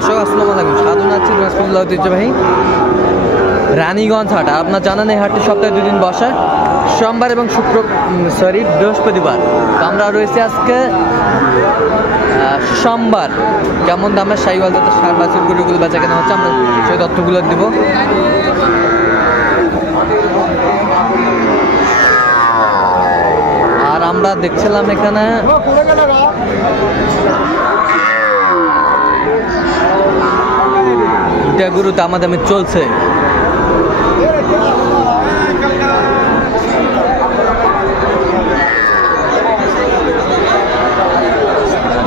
দর্শক আসসালামু আলাইকুম, স্বাগত জানাচ্ছি দিনাজপুর ঐতিহ্যবাহী রানীগঞ্জ হাট। আপনার জানেন এই হাটটি সপ্তাহে 2 দিন বসে, সোমবার এবং বৃহস্পতিবার। তো আমরা রয়েছি আজকে সোমবার। কেমন দামে শাহিওয়াল জাতের ষাঁড় বাছুর গরুগুলো বেচা কেনা হচ্ছে, আমরা সেই তথ্যগুলো দিব। আর আমরা দেখছিলাম এখানে গরু দামাদামি চলছে।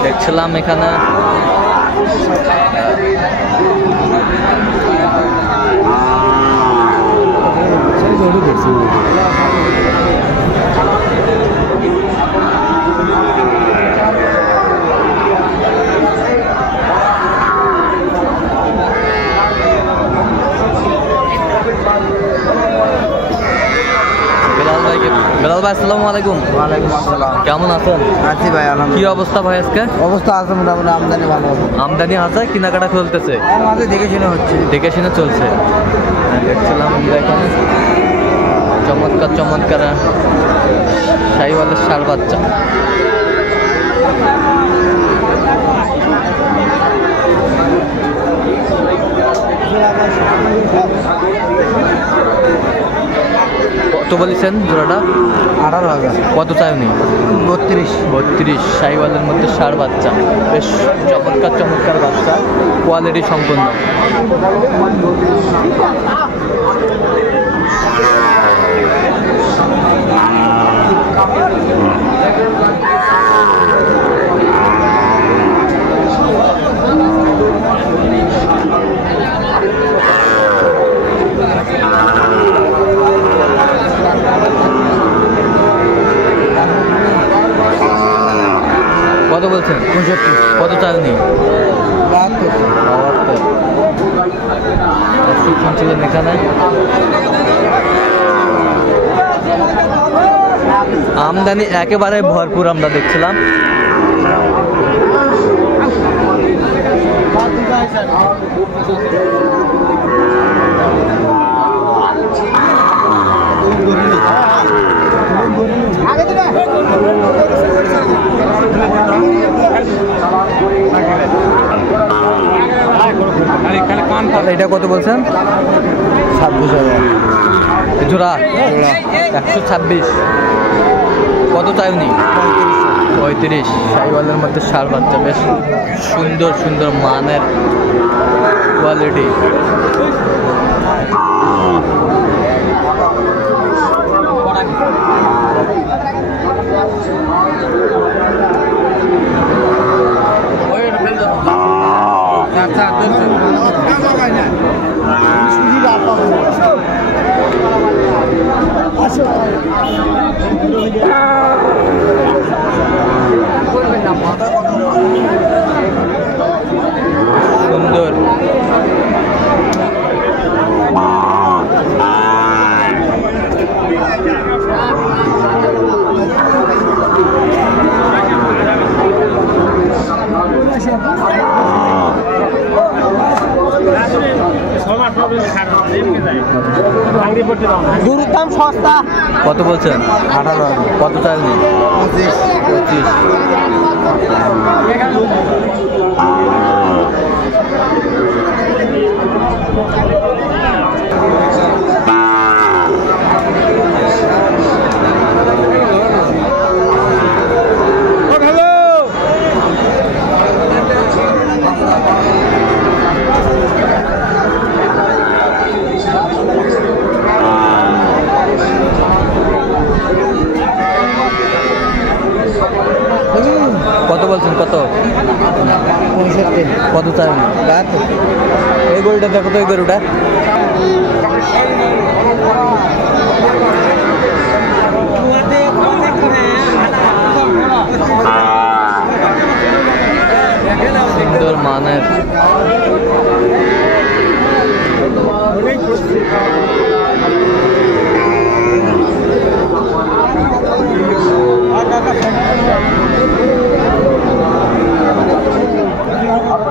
দেখছিলাম এখানে বেলাল ভাই, আসসালামু আলাইকুম। ওয়ালাইকুম আসসালাম। কেমন আছেন? আছি ভাই, কি অবস্থা ভাই আজকে? অবস্থা আছে মোটামুটি, আমদানি ভালো। আমদানি আছে, কেনাকাটা চলতেছে, মাঝে দেখে শুনে হচ্ছে, দেখে শুনে চলছে। দেখছিলাম এখানে চমৎকার চমৎকার শাহিওয়ালের ষাঁড় বাচ্চা। কত বলেছেন জোড়াটা? 18,000। কত চাইনি? 32 শাহিওয়ালের মধ্যে ষাঁড় বাচ্চা, বেশ চমৎকার চমৎকার বাচ্চা, কোয়ালিটি সম্পন্ন। কত বলছেন? 65। কত চাইনি? 72 ছিলেন এখানে। আমদানি একেবারে ভরপুর আমরা দেখছিলাম। এটা কত বলছেন? 26,000 জোড়া 126। কত চাইনি? 35 শাহিওয়ালের মধ্যে ষাঁড় বাচ্চা, বেশ সুন্দর সুন্দর মানের কোয়ালিটি। সুন্দর গরুর দাম সস্তা। কত বলছেন? 18,000। কত চাইনি? 25। কত বলছেন? কত? 65। কত চাইনি? এই গরুটা দেখো তো, এই গরুটা সুন্দর মানের।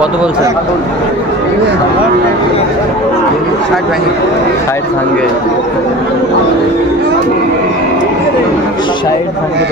কত বলছেন? 60 ভাঙি 60 ভাঙ্গে 60 ভাঙ্গে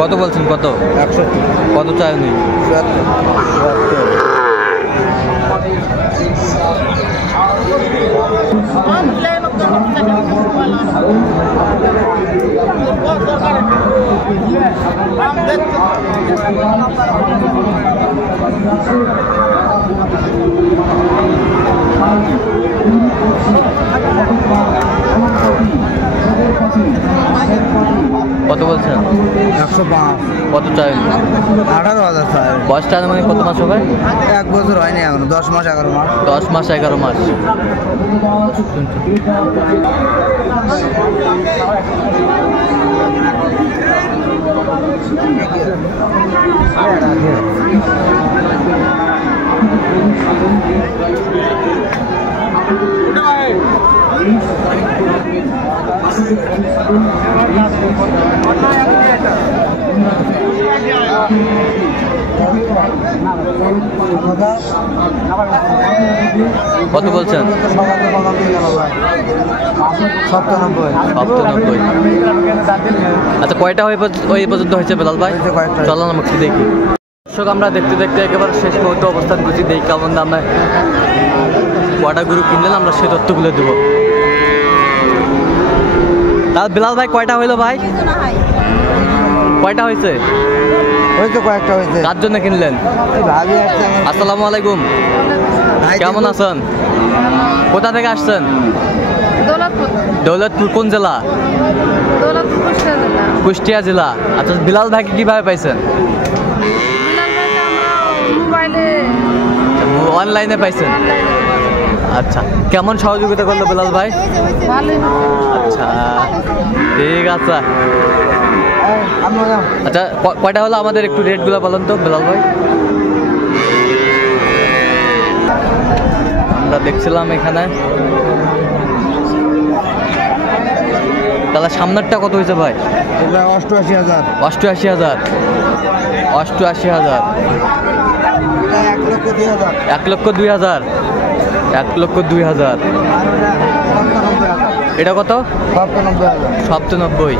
কত বলছেন? কত 61 কত চাই উনি? 77 কত বলছেন? 105 কত চাই উনি? 18,000 স্যার। বয়সটা মানে কত মাস হবে? 1 বছর হয়নি এখনো, 10 মাস 11 মাস। 10 মাস 11 মাস। কত বলছেন? 97 97। আচ্ছা, কয়টা ওই পর্যন্ত হয়েছে বেলাল ভাই? হয়েছে কয়েকটা। চলো না একটু দেখি। দর্শক, আমরা দেখতে দেখতে একেবারে শেষ মুহূর্তে অবস্থান করছি। দেখি কেমন আমরা কয়টা গরু কিনলেন, আমরা সেই তথ্যগুলো দেবো। তাহলে বেলাল ভাই কয়টা হইলো ভাই? কয়টা হয়েছে? হয়তো কয়েকটা হয়েছে। কার জন্য কিনলেন? ভাবি আসছে আমার। আসসালামু আলাইকুম, কেমন আছেন? কোথা থেকে আসছেন? দৌলতপুর। কোন জেলা? কুষ্টিয়া জেলা। আচ্ছা, বিলাল ভাইকে কিভাবে পাইছেন? অনলাইনে পাইছেন। আচ্ছা, কেমন সহযোগিতা করলো বিলাল ভাই? আচ্ছা, ঠিক আছে। আচ্ছা, কয়টা হলো আমাদের একটু রেটগুলো বলেন তো বিলাল ভাই। আমরা দেখছিলাম এখানে, তাহলে সামনেরটা কত হয়েছে ভাই? 88,000। 88,000। 88,000। 1,02,000। 1,02,000। 1,02,000। এটা কত? 97,000। 97।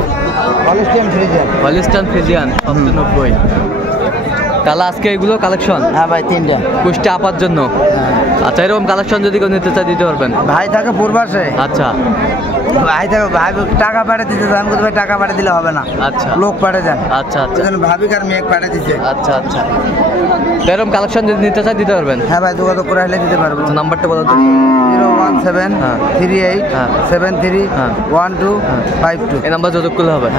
হলিস্টান ফ্রিজিয়ান 97। তাহলে আজকে এগুলো কালেকশন? হ্যাঁ ভাই, 3টা কুষ্টিয়া আপার জন্য। আচ্ছা, এরকম কালেকশন যদি কেউ নিতে চায় দিতে পারবেন? ভাই থাকে পূর্বাসে। আচ্ছা, ভাই থাকে, ভাই টাকা পাঠিয়ে দিতে চাই। আমি বলতে ভাই টাকা পাঠিয়ে দিলে হবে না, আচ্ছা, লোক পাঠিয়ে দেন। আচ্ছা, আচ্ছা, ওই জন্য ভাবি কার মেয়ে পাঠিয়ে দিচ্ছে। আচ্ছা, আচ্ছা। তো এরকম কালেকশন যদি নিতে চায় দিতে পারবেন? হ্যাঁ ভাই, যোগাযোগ করে আসলে দিতে পারবো। আচ্ছা, নাম্বারটা বলো তো। 01738731252। এই নাম্বার যোগাযোগ করলে হবে।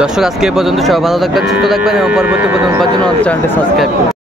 দর্শক, আজকে এই পর্যন্ত সবাই ভালো থাকবেন, সুস্থ থাকবেন এবং পরবর্তী পর্যন্ত চ্যানেলটি সাবস্ক্রাইব করুন।